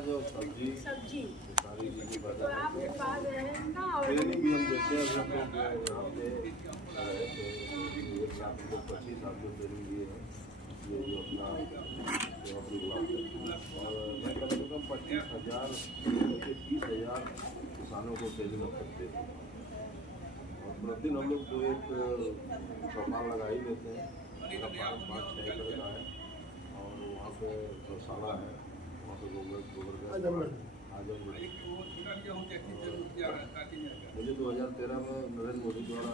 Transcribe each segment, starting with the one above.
अनाज और सब्जी सारी चीज़ें तो बाजार आप उत्पाद हैं ना। और ट्रेनिंग भी हम देते हैं। हम लोग यहाँ पे रहे थे 1,25,000 आप लोग ट्रेनिंग दिए हैं। ये जो अपना सेवा प्रोग्राम है और मैं कम से कम 25,000 से 30,000 किसानों को ट्रेनिंग हम करते थे और प्रतिदिन हम लोग जो एक चौपाल लगा ही लेते हैं। मेरा फार्म 5-6 एकड़ का है और वहाँ पे गौशाला है, वहाँ पे गोबर आजमगढ़। मुझे 2013 में नरेंद्र मोदी द्वारा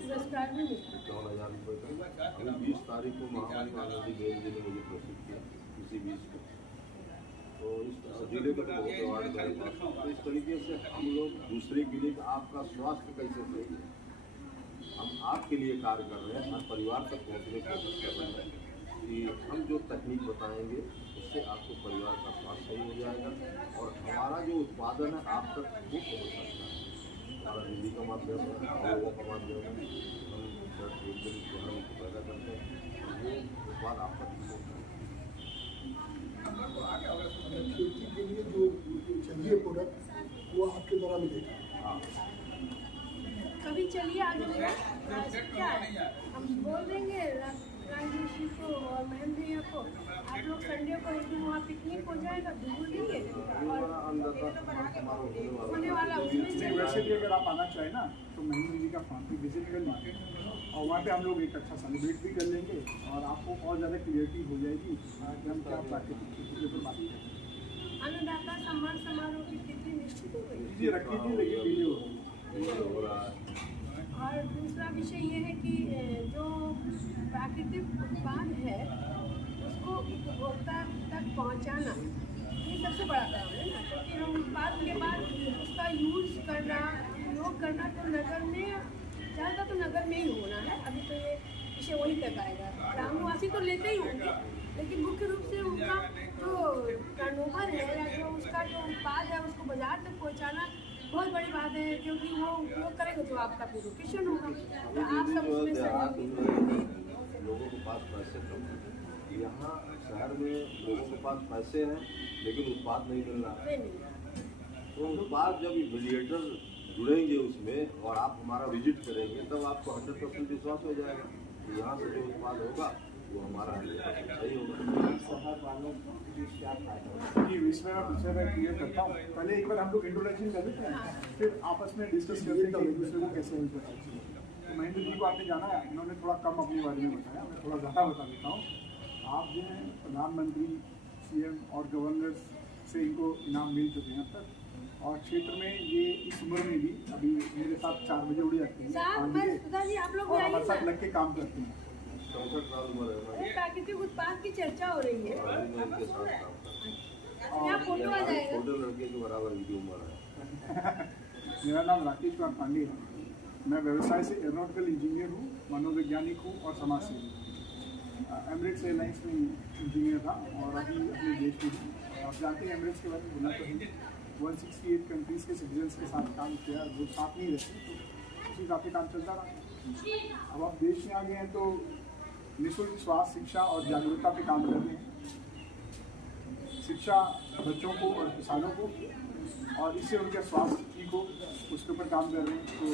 पुरस्कार भी मिला 51,000 रुपये का। अभी 20 तारीख को महामहिम आनंदी बेन जी ने मुझे प्रोत्साहित किया इसी बीच को। तो इस जिले का तो बहुत अवार्ड मिला। तो इस तरीके से हम लोग दूसरे के लिए आपका स्वास्थ्य कैसे सही है, हम आपके लिए कार्य कर रहे हैं। हर परिवार तक पहुँचने की कोशिश कर रहे हैं कि हम जो तकनीक बताएंगे उससे आपको परिवार का स्वास्थ्य सही हो जाएगा और हमारा जो उत्पादन है आप तक वो पहुँच सकता है। हमारा हिंदी का माध्यम है, लोगों का माध्यम है, हम पैदा करते हैं वो उत्पाद आप तक खेती के लिए जो चाहिए प्रोडक्ट वो आपके द्वारा मिलेगा। हाँ कभी चलिए आगे मेरा क्या है, हम बोल देंगे राजू जी को और महेंद्र भैया को। आप लोग संडे को एक दिन वहाँ पिकनिक हो जाएगा, भूल देंगे और होने वाला उसमें चलिए। वैसे भी अगर आप आना चाहें ना तो महेंद्र जी का फार्म पे विजिट कर लीजिए और वहाँ पे हम लोग एक अच्छा सेलिब्रेट भी कर लेंगे और आपको और ज़्यादा क्लियरिटी हो जाएगी कि हम क्या प्राकृतिक खेती के ऊपर बात करें। अन्नदाता सम्मान समारोह की तिथि निश्चित हो गई जी रखी थी लेकिन वीडियो हो रहा है। और दूसरा विषय ये है कि जो प्राकृतिक उत्पाद है उसको उपभोक्ता तक पहुंचाना ये सबसे बड़ा काम है ना, क्योंकि हम उत्पाद के बाद उसका यूज़ करना उपयोग करना तो नगर में ज़्यादा तो नगर में ही होना है। अभी तो ये विषय वहीं तक आएगा, ग्रामवासी तो लेते ही होंगे लेकिन मुख्य रूप से उनका जो टर्नओवर है या जो उसका जो उत्पाद है उसको बाजार तक पहुंचाना बहुत बड़ी बात है, क्योंकि वो उपयोग करेंगे तो आपका प्यूरिफिकेशन होगा। तो आप सब उसमें सहयोग। लोगों के पास पैसे कम हैं, यहाँ शहर में लोगों के पास पैसे हैं लेकिन उत्पाद नहीं मिल रहा है। तो उत्पाद जब विजिटर जुड़ेंगे उसमें और आप हमारा विजिट करेंगे तब आपको 100% विश्वास हो जाएगा कि यहाँ से जो उत्पाद होगा वो हमारा 100% सही होगा। शहर वालों की इसमें मैं दूसरे में क्लियर करता हूँ। पहले एक बार हम लोग इंट्रोडक्शन कर लेते हैं फिर आपस में डिस्कस करते हैं कि एक दूसरे को कैसे हेल्प करना चाहिए। तो महेंद्र जी को आपने जाना है, इन्होंने थोड़ा कम अपने बारे में बताया, मैं थोड़ा ज़्यादा बता देता हूँ। आप जो हैं प्रधानमंत्री, CM और गवर्नर से इनको इनाम मिल चुके हैं अब तक और क्षेत्र में ये इस उम्र में भी अभी मेरे साथ 4 बजे उड़ जाते हैं 5 बजे और हमारे साथ लग के काम करते हैं। 64 साल उम्र है हमारी। प्राकृतिक उत्पाद की चर्चा हो रही है, उनके साथ यहाँ फोटो आ जाएगा। छोटे लड़के के बराबर इनकी उम्र है। मेरा नाम राकेश कुमार पांडे है। मैं व्यवसाय से एरोनॉटिकल इंजीनियर हूँ, मनोवैज्ञानिक हूँ और समाजसेवी। एमिरेट्स एयरलाइंस में इंजीनियर था और अभी अपने देश में हूँ। आप जानते हैं एमिरेट्स के बारे में बोलना चाहिए। 168 कंट्रीज़ के सिटीजन्स के साथ काम किया, वो साथ नहीं रहते तो उसी हिसाब से काम चलता रहा। अब आप देश में आ गए हैं तो निःशुल्क स्वास्थ्य, शिक्षा और जागरूकता पे काम कर रहे हैं। शिक्षा बच्चों को और किसानों को और इससे उनका स्वास्थ्य ठीक हो उसके ऊपर काम कर रहे हैं। तो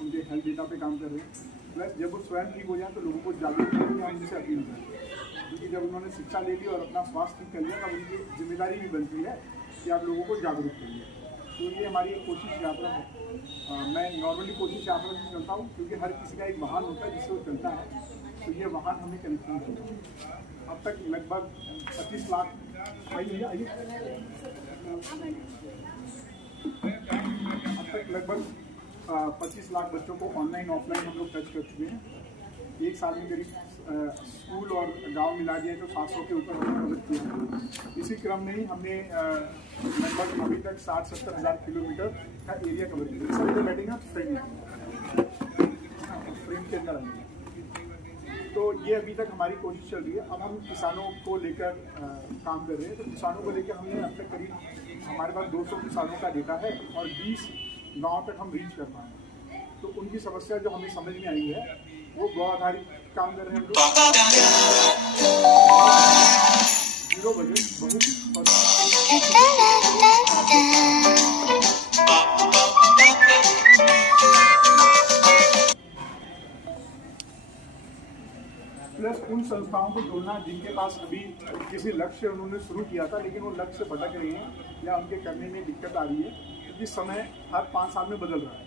उनके हेल्थ डेटा पे काम कर रहे हैं। प्लस जब वो स्वयं ठीक हो जाए तो लोगों को जागरूक करने की हम उनसे अपील करते हैं, क्योंकि जब उन्होंने शिक्षा ले ली और अपना स्वास्थ्य ठीक कर लिया तब उनकी जिम्मेदारी भी बनती है कि आप लोगों को जागरूक करिए। तो ये हमारी एक कोशिश यात्रा है। मैं नॉर्मली कोशिश यात्रा से चलता हूँ क्योंकि हर किसी का एक वाहन होता है जिससे वो चलता है, तो ये वाहन हमें कनेक्ट नहीं किया। अब तक लगभग 25 लाख अब तक लगभग 25 लाख बच्चों को ऑनलाइन ऑफलाइन हम लोग टच कर चुके हैं। एक साल में करीब स्कूल और गांव मिला दिए तो 700 के ऊपर हमने मदद किया। इसी क्रम में ही हमने लगभग अभी तक 60-70 हज़ार किलोमीटर का एरिया कवर किया। सभी तो बैठेंगे फ्रेम के अंदर आएंगे। तो ये अभी तक हमारी कोशिश चल रही है। अब हम किसानों को लेकर काम कर रहे हैं। तो किसानों को लेकर हमने अब तक करीब हमारे पास 200 किसानों का डेटा है और 20 गाँव तक हम रीच कर पाए। तो उनकी समस्या जो हमें समझ में आई है वो गौ आधारित काम कर रहे हैं हम लोग। जीरो बजट बहुत प्लस उन संस्थाओं को जोड़ना जिनके पास अभी किसी लक्ष्य उन्होंने शुरू किया था लेकिन वो लक्ष्य भटक रहे हैं या उनके करने में दिक्कत आ रही है, क्योंकि समय हर 5 साल में बदल रहा है।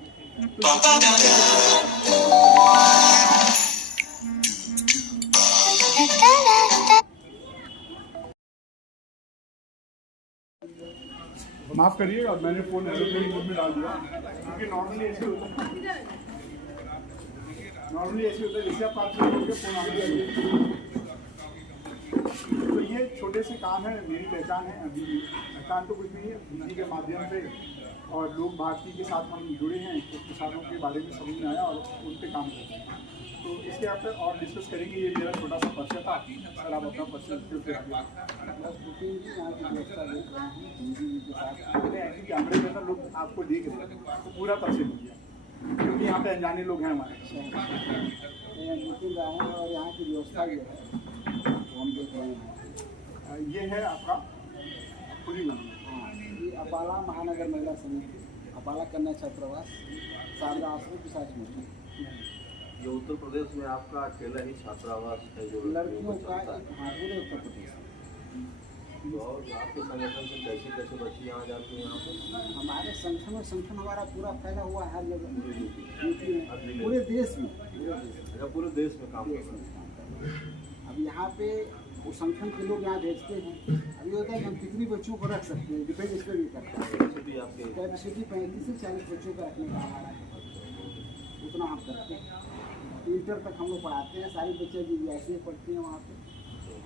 माफ करिए, और मैंने फोन एरोप्लेन मोड में डाल दिया, क्योंकि नॉर्मली ऐसे होता है जैसे आप बात करोगे फोन आने लगे। तो ये छोटे से काम है, मेरी पहचान है, अभी पहचान तो कुछ नहीं है, हिंदी के माध्यम से और लोग भारती के साथ हम जुड़े हैं, तो किसानों के बारे में समझ में आया और उन पर काम करते हैं। तो इसके आप और डिस्कस करेंगे। ये मेरा छोटा सा परिचय था, सर आप अपना परिचय फिर आगे। कैमरे में ना लोग आपको देख रहे हैं तो पूरा परिचय दीजिए, क्योंकि यहाँ पे अनजाने लोग हैं हमारे। नितिन राय हैं और यहाँ की व्यवस्था जो है तो हम देख रहे हैं। ये है आपका खुली नाम। हाँ, ये अपाला महानगर महिला समिति, अपाला कन्या छात्रावास, शारदा आश्रम की साथ में ये उत्तर प्रदेश में आपका अकेला ही छात्रावास है जो लड़कियों का एक, हाँ पूरे उत्तर प्रदेश। तो और आपके संगठन से कैसे कैसे बच्ची यहाँ जाती हैं? यहाँ पर हमारे संगठन हमारा पूरा फैला हुआ है हर जगह, यूपी में, पूरे देश में, पूरे देश में काम देश में काम कर रहे हैं। अब यहाँ पे वो संगठन के लोग यहाँ भेजते हैं। अभी होता है कि हम कितनी बच्चों को रख सकते हैं, डिपेंड इस पर भी करता है। कैपेसिटी 35 से 40 बच्चों का रखने का हमारा है, उतना हम करते हैं। इंटर तक हम लोग पढ़ाते हैं, सारी बच्चे GBIC पढ़ती हैं वहाँ पे,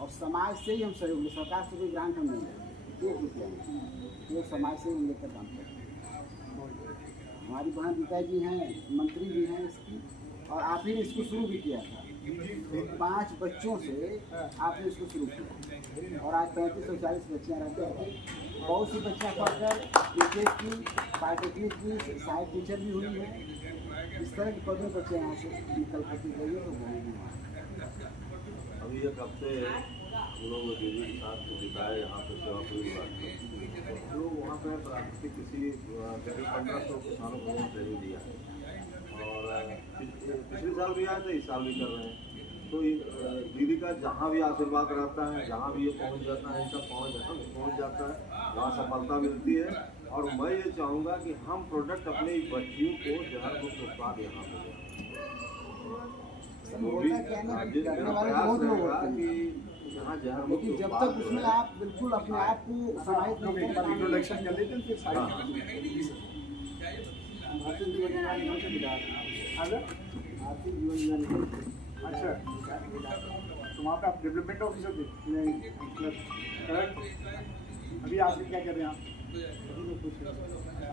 और समाज से ही हम सहयोग, सरकार से कोई ग्रांट हम नहीं लेते, 1 रुपया नहीं, ये समाज से ही लेकर काम करते हैं। हमारी बहन पिताजी हैं, मंत्री भी हैं इसकी, और आप ही ने इसको शुरू भी किया था। 5 बच्चों से आपने इसको शुरू किया और आज 35 और 40 बच्चियाँ रहते हैं। बहुत सी बच्चियाँ पढ़कर क्रिकेट की, पॉलिटेक्निक की, सहायक टीचर भी हुई है। इस तरह के पदों बच्चे यहाँ से निकल करके गई है तो अभी एक हफ्ते हम लोग दीदी के साथ बिताए यहाँ पर सेवा पूरी बात जो वहाँ पर प्राकृतिक कृषि 1500 किसानों को ट्रेनिंग दिया और पिछले साल भी आए थे, इस साल भी कर रहे हैं। तो दीदी का जहाँ भी आशीर्वाद रहता है, जहाँ भी ये पहुँच जाता है, इनका पहुँच जाता है, वहाँ सफलता मिलती है। और मैं ये चाहूँगा कि हम प्रोडक्ट अपनी बच्चियों को जहर मुक्त उत्पाद यहाँ पर लेकिन जब तक उसमें आप बिल्कुल अपने आप को समाहित इंट्रोडक्शन कर लेते हैं फिर सारी आर्थिक जीवन बीमा से मिला आर्थिक जीवन बीमा। अच्छा, तो वहाँ पे आप डेवलपमेंट ऑफिसर थे? नहीं। अभी आज क्या कर रहे हैं आप?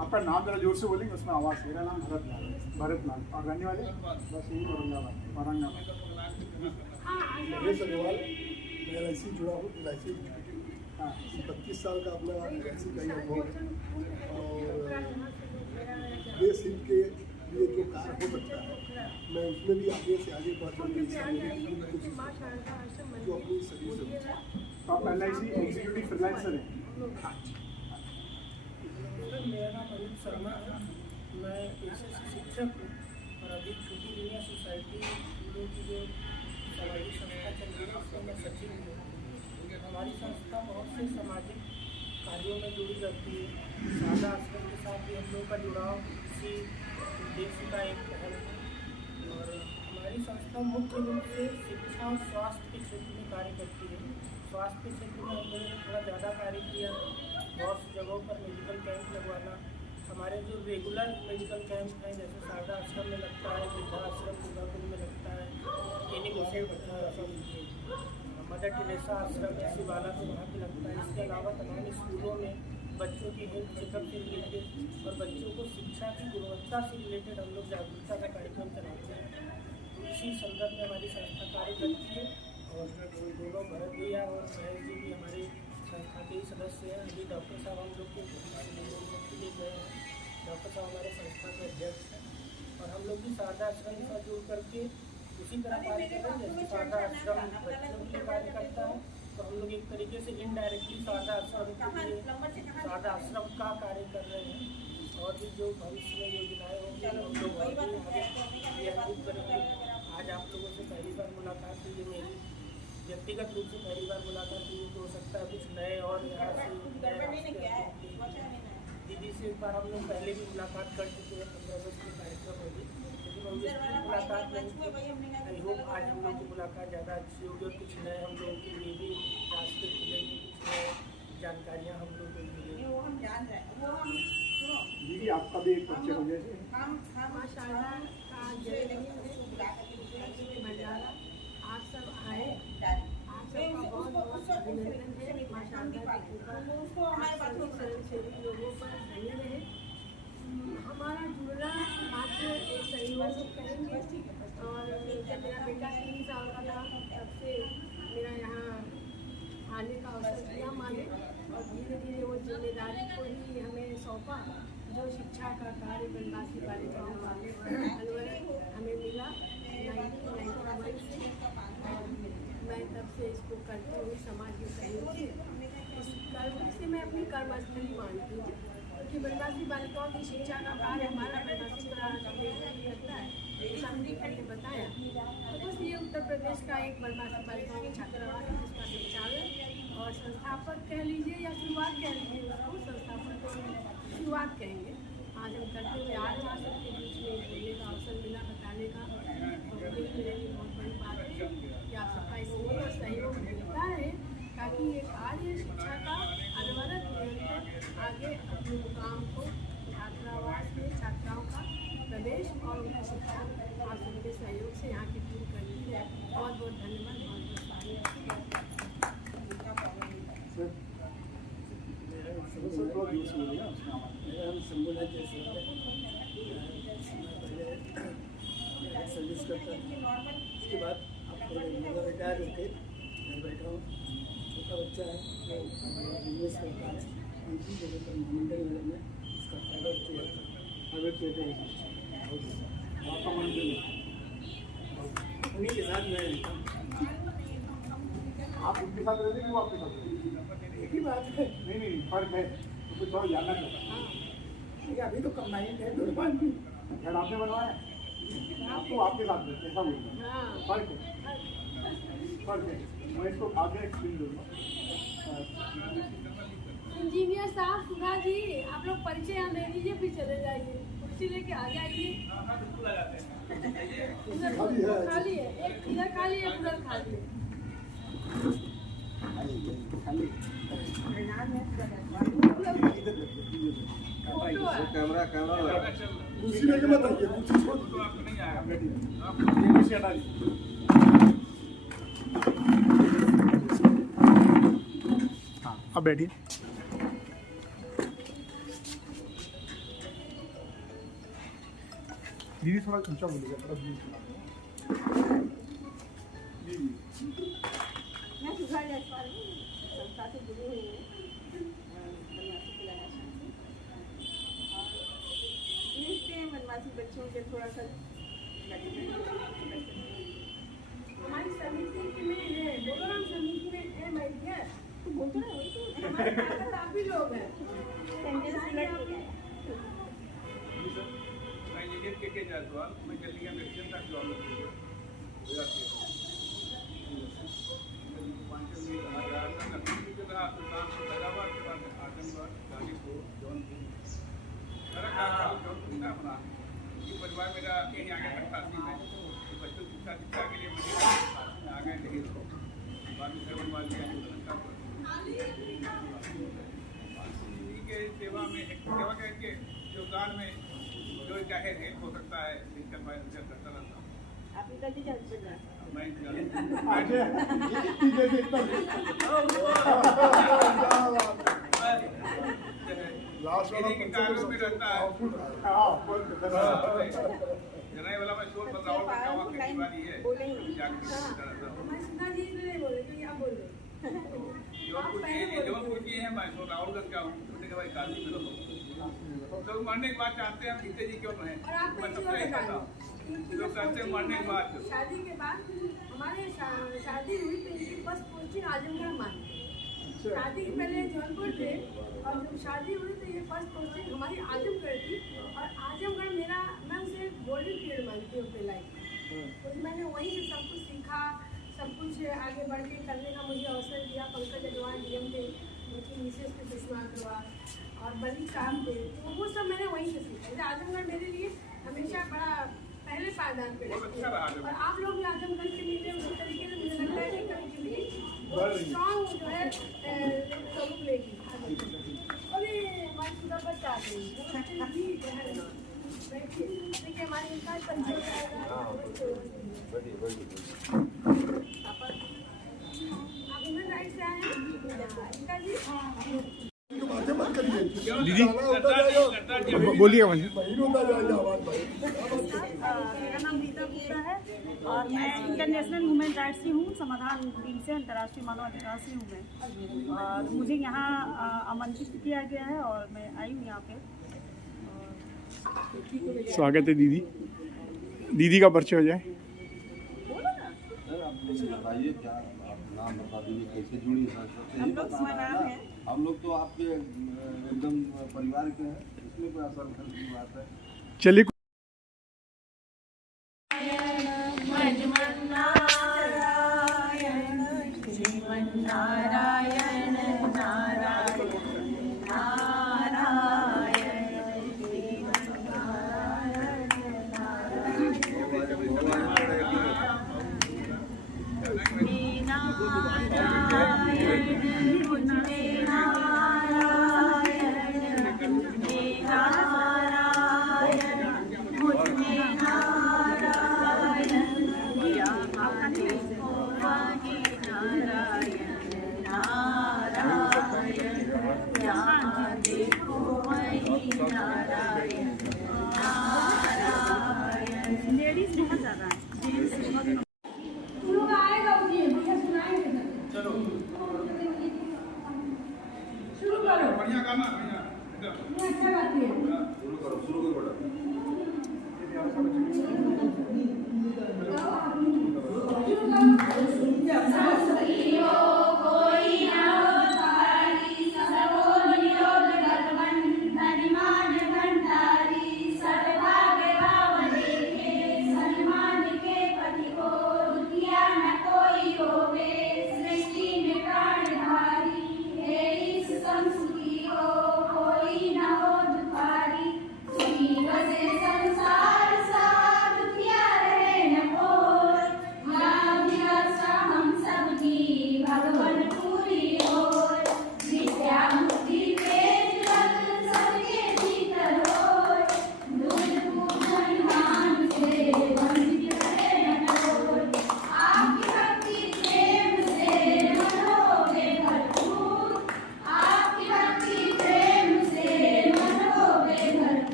आपका नाम जरा जोर से बोलेंगे, उसमें आवाज़। मेरा नाम भरत लाल। और रहने वाले बस यही औरंगाबाद। नरेश अग्रवाल, मैं LIC जुड़ा हूँ। LIC 25 साल का अपना LIC का अनुभव है और देश हित के लिए जो कार्य हो सकता है मैं उसमें भी आगे से आगे बढ़कर जो अपनी सभी से। तो आप LIC एग्जीक्यूटिव फ्रीलांसर हैं? मेरा नाम अनिल शर्मा है, मैं पेशे से शिक्षक हूँ और अभी छोटी दुनिया सोसाइटी की जो सामाजिक संस्था चल रही है उसमें मैं सचिव हूँ। हमारी संस्था बहुत से सामाजिक कार्यों में जुड़ी रहती है। शारदा आश्रम के साथ भी हम लोग का जुड़ाव इसी उद्देश्य का एक पहल है और हमारी संस्था मुख्य रूप से शिक्षा और स्वास्थ्य के क्षेत्र में कार्य करती है। स्वास्थ्य के क्षेत्र में हम लोगों ने थोड़ा ज़्यादा कार्य किया, बहुत सी जगहों पर मेडिकल कैंप लगवाना। हमारे जो रेगुलर मेडिकल कैंप हैं जैसे शारदा आश्रम में लगता है, वृद्धाश्रम दुर्गापुर में लगता है, मदर टेरेसा आश्रम है शिवाला में वहाँ पर लगता है। इसके अलावा तमाम स्कूलों में बच्चों की हेल्थ चेकअप से रिलेटेड और बच्चों को शिक्षा की गुणवत्ता से रिलेटेड हम लोग जागरूकता का कार्यक्रम चलाते हैं। तो इसी संदर्भ में हमारी संस्था कार्य करती है और दोनों भरत भैया और महेश जी भी हमारे संस्था के ही सदस्य हैं। अभी डॉक्टर साहब हम लोग के लिए गए हैं, डॉक्टर साहब हमारे संस्था के अध्यक्ष हैं और हम लोग भी शारदा आश्रम के साथ जुड़ करके उसी तरह कार्य कर रहे हैं। जैसे शारदा आश्रम बच्चों के लिए कार्य करता है तो हम लोग एक तरीके से इनडायरेक्टली सादा आश्रम का कार्य कर रहे हैं। और भी जो भविष्य में योजनाएं होंगी हम लोग और भी आगे क्रियान्वित करेंगे। आज आप लोगों से पहली बार मुलाकात हुई है मेरी, व्यक्तिगत रूप से पहली बार मुलाकात हुई, तो हो सकता है कुछ नए और यहाँ से दीदी से एक बार हम लोग पहले भी मुलाकात कर चुके हैं 15 अगस्त के कार्यक्रम में भी, लेकिन हम मुलाकात नहीं की। आई होप आज हम लोग की मुलाकात ज़्यादा अच्छी होगी और कुछ नए हम लोगों के लिए भी रास्ते खुलेंगे, कुछ नए जानकारियाँ हम लोग को मिलेंगी। दीदी आपका भी एक परिचय हो जाए। माशाल्लाह का भंडारा आप सब आए, आप सबका बहुत बहुत अभिनंदन है। माशाल्लाह स्वयंसेवी लोगों पर बने रहे। हमारा जुड़ना मात्र एक सहयोग करेंगे। और जब मेरा बेटा 3 साल का था तब से मेरा यहाँ आने का अवसर दिया माने, और धीरे धीरे वो जिम्मेदारी को ही हमें सौंपा जो शिक्षा का कार्य बनवासी बालिकाओं का अनवरत हमें मिला 1991 से। और मैं तब से इसको करती हुई समाज के सहयोग से इस कर्म से मैं अपनी कर्मस्थली मानती हूँ कि बनवासी बालिकाओं की शिक्षा का कार्य हमारा बनवासी लगता है। समझी करके बताया तो बस ये उत्तर प्रदेश का एक बनवासी बालिकाओं की छात्रावास है जिसका संचालन और संस्थापक कह लीजिए या शुरुआत कह लीजिए, उसको संस्थापक तो शुरुआत कहेंगे। आज हम करते हुए आ रहे हैं, सबके बीच में बोलने का अवसर मिला, बताने का, तो मेरे लिए बहुत बड़ी बात है कि आप सबका इसमें सहयोग मिलता है ताकि ये कार्य शिक्षा का अनवरत निरंतर आगे अपने मुकाम को छात्रावास में छात्राओं का प्रवेश और उनकी शिक्षा आप सबके सहयोग से यहाँ की टीम करती है। बहुत बहुत धन्यवाद, बहुत बहुत स्वागत। हम संबोधन जैसे सर्विस करता था, उसके बाद मेरा रिटायर होकर घर बैठा हूँ। छोटा बच्चा है जो बिजनेस करता है, उनकी जगह पर मंडल नगर में इसका फाइबर थिएटर आपका मन उन्हीं के साथ मैं रहता हूँ। आप उनके साथ रहते कि वो आपके साथ रहते? एक ही बात है। नहीं फर्क है, तो कुछ और जानना चाहता हूँ। ये अभी तो कम्बाइंड है, दोनों बात भी। घर आपने बनवाया, आपको आपके साथ रहते ऐसा बोलता है। फर्क है, फर्क है। मैं इसको आगे एक्सप्लेन दूँगा। इंजीनियर साहब, सुधा जी, आप लोग परिचय यहाँ दे दीजिए, फिर चले जाइए, कुर्सी लेके आ जाइए। उधर खाली है, एक इधर खाली है, उधर खाली है। कैमरा कुर्सी लेके मत आइए, कुर्सी छोड़ दो। कुर्सी हटा दीजिए। हाँ, अब बैठिए। दीदी थोड़ा ऊंचा बोलिएगा, थोड़ा दूर। जी मैं सुधा जायसवाल हूँ, संस्था से जुड़ी हुई हूँ बनवासी कल्याण आश्रम से। और देखते हैं बनवासी बच्चों के थोड़ा सा हमारी समिति में है, बोलो ना, समिति में है भैया, तो बोलते ना वही तो हमारे साथ काफी लोग हैं। सेंटेंस उलट के गया। मैं इंजीनियर के जायसवाल, मैं जल्दिया मेडिसिन का जॉब में परिवार मेरा यहीं आगे तक काशी में बच्चों की शिक्षा के लिए मुझे आगे नहीं रहो बाद में सर्वन वाली के सेवा में सेवा के योगदान में जो चाहे हेल्प हो सकता है करता रहता हूँ। आप कर दीजिए हस्बैंड ना। मैं लास्ट वाला के कागज में रहता है जनाई वाला मैं शोर बता रहा हूँ खेती बाड़ी है हमारी सुधा जी ने नहीं बोले, तो आप बोल रहे जौनपुर की है, मैं शोर राहुलगंज का हूँ, भाई काशी में रहो तो मरने के बाद चाहते हैं सीते जी क्यों रहे, और आप मैं सबसे कहता हूँ लोग कहते हैं मरने के बाद शादी के बाद हमारे शादी हुई तो इनकी फर्स्ट पोस्टिंग आजमगढ़ मान गई। शादी के पहले जौनपुर थे और जब शादी हुई तो ये फर्स्ट पोस्टिंग हमारी आजमगढ़ थी। और आजमगढ़ मैं उसे गोल्डन पीरियड मानती हूँ अपने लाइफ में, क्योंकि मैंने वहीं से सब कुछ सीखा, सब कुछ आगे बढ़ के करने का मुझे अवसर दिया। पंकज अग्रवाल डीएम थे, उनकी मिसेस थे सुषमा अग्रवाल, और बली साहब थे, तो वो सब मैंने वहीं से सीखा। जैसे आजमगढ़ मेरे लिए हमेशा बड़ा पहले पायदान पे रहती है। और आप लोग भी आजमगढ़ के लिए उस तरीके से मुझे लगता है कि कभी कभी स्ट्रॉन्ग जो है स्वरूप लेगी। अरे हमारी खुदा बच्चा आ गई देखिए हमारी इनका पंचर आप इधर राइट से आए हैं इनका जी। बातें मत करिए दीदी बोलिए वहीं होता जाएगा आवाज भाई। मेरा नाम रीता गुप्ता है और मैं इंटरनेशनल ह्यूमन राइट्स से हूँ, समाधान टीम से, अंतर्राष्ट्रीय मानवाधिकार से हूँ मैं। और मुझे यहाँ आमंत्रित किया गया है और मैं आई हूँ यहाँ पे। स्वागत है दीदी। दीदी का परिचय हो जाए। बताइए क्या आप नाम बता दीजिए, कैसे जुड़ी हम लोग समाधान है। हम लोग तो आपके एकदम परिवार के हैं, इसमें कोई असर की बात है। चलिए लेडीज बहुत ज़्यादा है। आएगा उठिए भैया सुनाएंगे। चलो शुरू करो। बढ़िया गाना भैया अच्छा गाती है। शुरू करो बेटा।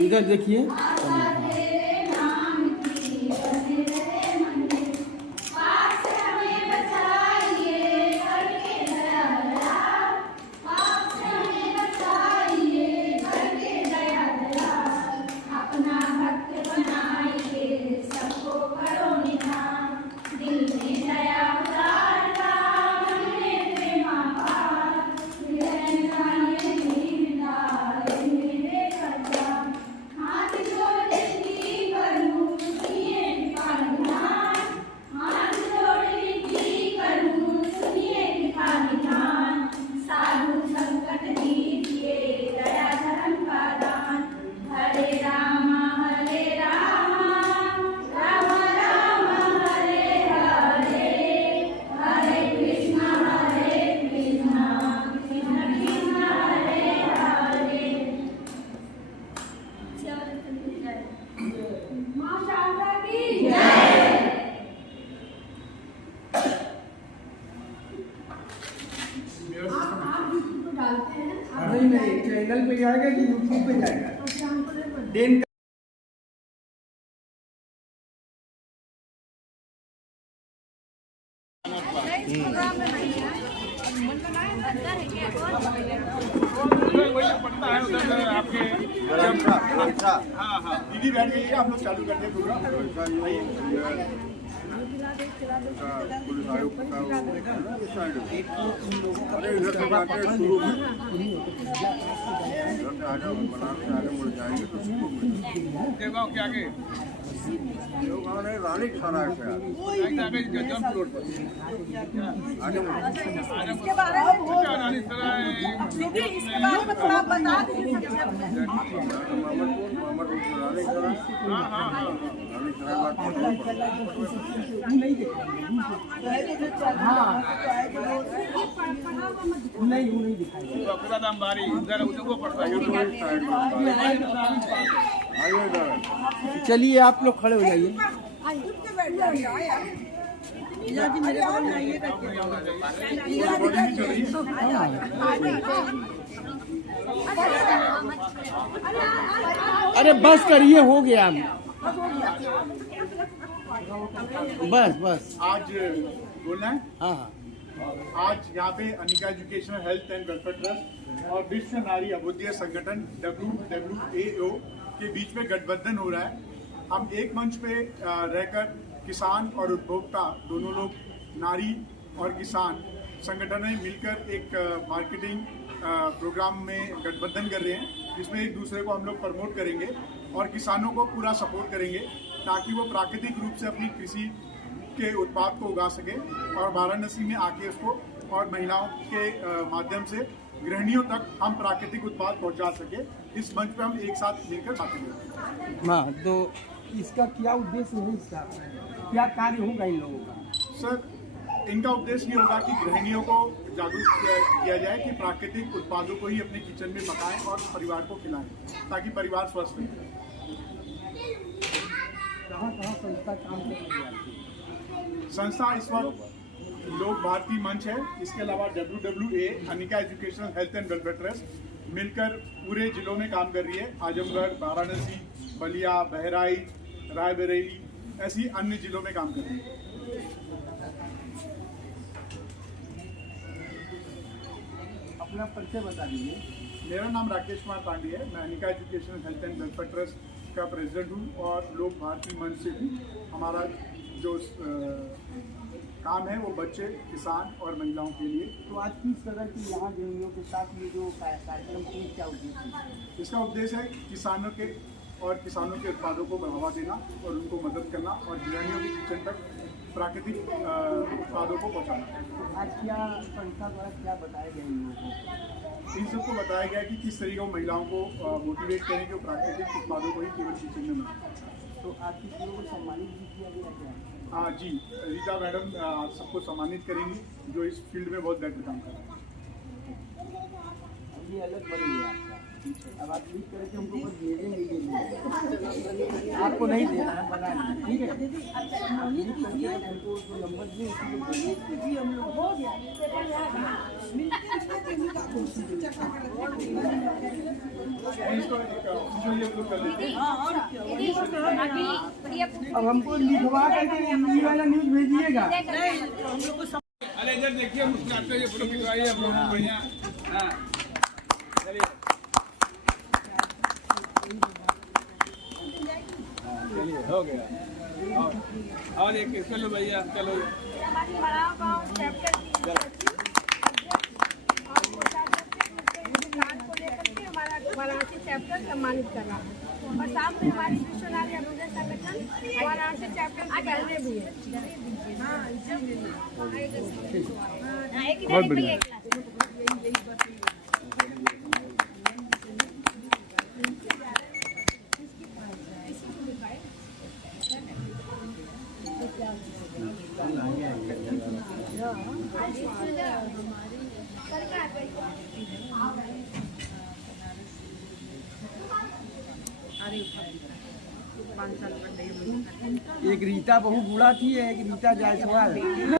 इधर देखिए। नहीं चैनल पे जाएगा कि यूट्यूब पे जाएगा। दिन प्रोग्राम में नहीं है। अच्छा हाँ हाँ दीदी बैठ गई, हम लोग चालू करते हैं प्रोग्राम। पुलिस आयुक्त का अरे इधर से बातें शुरू में मुड़ जाएंगे तो देवगांव के आगे गाँव नहीं रानी सराय से आगे जंप रोड पर इसके बारे में रानी सराय दीदी इसके बारे में थोड़ा बता दीजिए। मोहम्मद रानी सराय हाँ हाँ हाँ रानी सराय पूरा दाम बारी इधर उनको पड़ता है चलिए आप लोग खड़े हो जाइए। अरे बस करिए, हो गया बस बस। आज बोलना है। हाँ आज यहाँ पे Anika educational health and welfare trust और विश्व नारी अभ्युदय संगठन WWAO के बीच में गठबंधन हो रहा है। हम एक मंच पे रहकर किसान और उपभोक्ता दोनों लोग, नारी और किसान संगठन में मिलकर एक मार्केटिंग प्रोग्राम में गठबंधन कर रहे हैं, जिसमें एक दूसरे को हम लोग प्रमोट करेंगे और किसानों को पूरा सपोर्ट करेंगे ताकि वो प्राकृतिक रूप से अपनी कृषि के उत्पाद को उगा सके और वाराणसी में आके उसको और महिलाओं के माध्यम से गृहिणियों तक हम प्राकृतिक उत्पाद पहुंचा सके। इस मंच पर हम एक साथ मिलकर बातें करें। हाँ, तो इसका क्या उद्देश्य है, इसका क्या कार्य होगा इन लोगों का? सर, इनका उद्देश्य ये होगा कि गृहिणियों को जागरूक किया जाए कि प्राकृतिक उत्पादों को ही अपने किचन में पकाएं और परिवार को खिलाएं ताकि परिवार स्वस्थ रहे। कहाँ संस्था काम कर रही है? संस्था इस वक्त लोक भारती मंच है, इसके अलावा WWA Anika educational health and welfare trust मिलकर पूरे जिलों में काम कर रही है। आजमगढ़, वाराणसी, बलिया, बहराइच, रायबरेली, ऐसी अन्य जिलों में काम कर रही है। अपना परिचय बता दीजिए। मेरा नाम राकेश कुमार पांडे है। मैं Anika educational health and welfare trust का प्रेसिडेंट हूँ और लोक भारती मंच से भी हमारा जो काम है वो बच्चे, किसान और महिलाओं के लिए। तो आज किस तरह की यहाँ गृहिणियों के साथ ये जो कार्यक्रम है, क्या उद्देश्य है? इसका उद्देश्य है किसानों के उत्पादों को बढ़ावा देना और उनको मदद करना और गृहिणियों के किचन तक प्राकृतिक उत्पादों को पहुँचाना। आज क्या संस्था द्वारा क्या बताया गया इन लोगों को? इन सबको बताया गया कि किस तरीके से महिलाओं को मोटिवेट करें कि प्राकृतिक उत्पादों को ही केवल किचन में बनाएं। तो आज किसी लोगों को सम्मानित भी किया गया क्या? हाँ जी, रीता मैडम सबको सम्मानित करेंगी जो इस फील्ड में बहुत बेहतर काम कर रहे हैं। ये अलग बन गया आपका। अब आप क्लिक करके हमको कुछ भेजेंगे, ये आपको नहीं देना है, बना है, ठीक है? आप क्लिक करके हमको जो नंबर दिए उसी हम लोग हो गया। अब हमको लिखवा करके हिंदी वाला न्यूज भेजिएगा। अरे इधर देखिए, मुस्कुराते हुए फोटो खिंचवाइए आप लोग, बढ़िया। हाँ चलिए चलिए, हो गया। और एक चलो भैया, चलो वाराणसी चैप्टर सम्मानित कर रहा है और साथ में हमारी विश्व नारी अभ्युदय संगठन वाराणसी चैप्टर के पहले भी है। बहुत बढ़िया। एक रीता बहु बूढ़ा थी, एक रीता जायसवाल।